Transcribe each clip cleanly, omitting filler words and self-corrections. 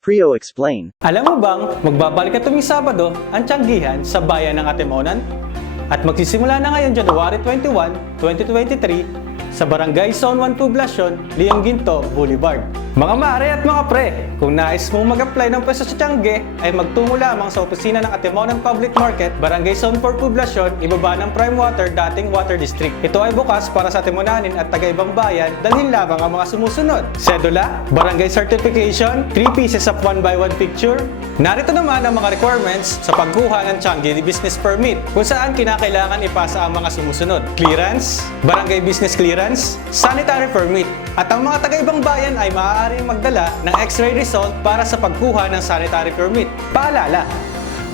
Prio Explain. Alam mo bang magbabalik na tuwing Sabado ang Tianggihan sa bayan ng Atimonan? At magsisimula na ngayon January 21, 2023 sa Barangay Zone 1 Poblacion, Leon Ginto Boulevard. Mga mare at mga pre, kung nais mong mag-apply ng pwesto sa Tiangge, ay magtungo lamang sa opisina ng Atimonan Public Market, Barangay Zone 4 Poblacion, ibaba ng Prime Water, dating Water District. Ito ay bukas para sa Atimonanin at taga-ibang bayan, dalhin lamang ang mga sumusunod: Sedula, Barangay Certification, 3 pieces of 1x1 picture. Narito naman ang mga requirements sa pagkuha ng Tiangge Business Permit, kung saan kinakailangan ipasa ang mga sumusunod: Clearance, Barangay Business Clearance, Sanitary Permit. At ang mga taga-ibang bayan ay maaaring magdala ng X-ray result para sa pagkuha ng Sanitary Permit. Paalala,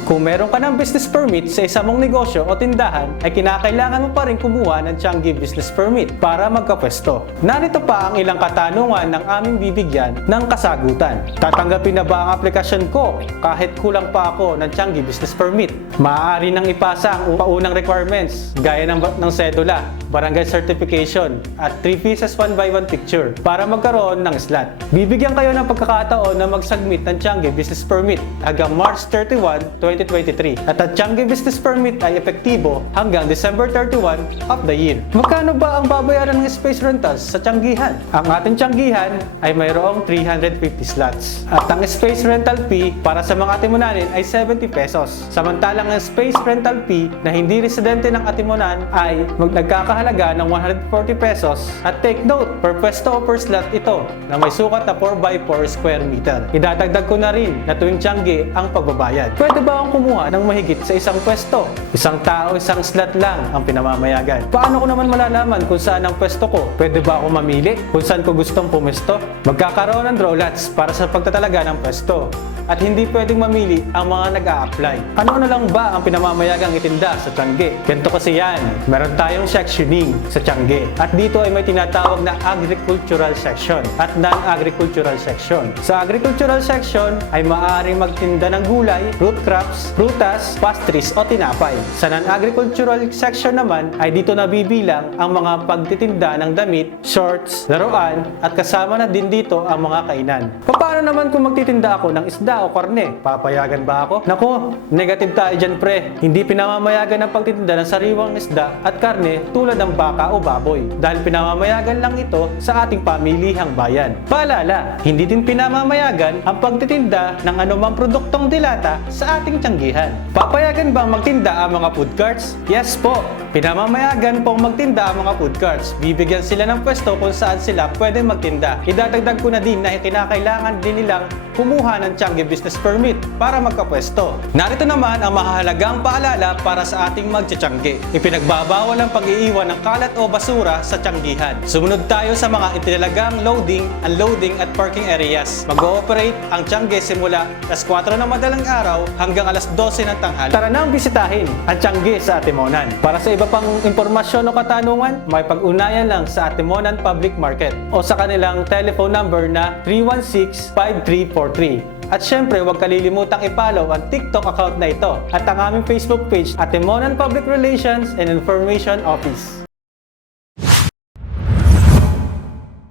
kung meron ka ng business permit sa isa mong negosyo o tindahan, ay kinakailangan mo pa rin kumuha ng Tiangge Business Permit para magkapwesto. Narito pa ang ilang katanungan ng aming bibigyan ng kasagutan. Tatanggapin na ba ang aplikasyon ko kahit kulang pa ako ng Tiangge Business Permit? Maaari nang ipasa ang paunang requirements gaya ng sedula, Barangay Certification at 3 pieces 1x1 picture para magkaroon ng slot. Bibigyan kayo ng pagkakataon na mag-submit ng Tiangge Business Permit hanggang March 31, 2023. At ang Tiangge Business Permit ay epektibo hanggang December 31 of the year. Magkano ba ang babayaran ng space rentals sa Tianggihan? Ang ating Tianggihan ay mayroong 350 slots. At ang space rental fee para sa mga Atimonanin ay 70 pesos. Samantalang ang space rental fee na hindi residente ng Atimonan ay nagkakahalaga ng 140 pesos. At take note, per pwesto o per slot ito na may sukat na 4x4 square meter. Idadagdag ko na rin na tuwing Tiangge ang pagbabayad. Pwede ba akong kumuha ng mahigit sa isang pwesto? Isang tao, isang slot lang ang pinamamayagan. Paano ko naman malalaman kung saan ang pwesto ko? Pwede ba ako mamili kung saan ko gustong pumesto? Magkakaroon ng draw lots para sa pagtatalaga ng pwesto. At hindi pwedeng mamili ang mga nag-a-apply. Ano na lang ba ang pinamamayagang itinda sa Tiangge? Ganito kasi yan. Meron tayong sectioning sa Tiangge. At dito ay may tinatawag na agricultural section at non-agricultural section. Sa agricultural section ay maaaring magtinda ng gulay, root crops, prutas, pastries o tinapay. Sa non-agricultural section naman ay dito nabibilang ang mga pagtitinda ng damit, shorts, laruan at kasama na din dito ang mga kainan. Paano naman kung magtitinda ako ng isda o karne? Papayagan ba ako? Naku, negative tayo dyan pre. Hindi pinamamayagan ang pagtitinda ng sariwang isda at karne tulad ng baka o baboy dahil pinamamayagan lang ito sa ating pamilihang bayan. Paalala, hindi din pinamamayagan ang pagtitinda ng anumang produktong dilata sa ating Tianggihan. Papayagan bang magtinda ang mga food carts? Yes po, pinamamayagan pong magtinda ang mga food carts. Bibigyan sila ng pwesto kung saan sila pwedeng magtinda. Idadagdag ko na din na kinakailangan din nilang kumuha ng Tiangge Business Permit para magkapwesto. Narito naman ang mahalagang paalala para sa ating magtitiangge. Ipinagbabawal ang pag-iiwan ng kalat o basura sa Tianggihan. Sumunod tayo sa mga itinalagang loading, unloading at parking areas. Mag-ooperate ang Tiangge simula alas 4 ng madaling araw hanggang alas 12 ng tanghali. Tara nang bisitahin ang Tiangge sa Atimonan. Para sa iba pang impormasyon o katanungan, may pag-unayan lang sa Atimonan Public Market o sa kanilang telephone number na 316-5343. At syempre, huwag kalilimutang i-follow ang TikTok account na ito at ang aming Facebook page, Atimonan Public Relations and Information Office.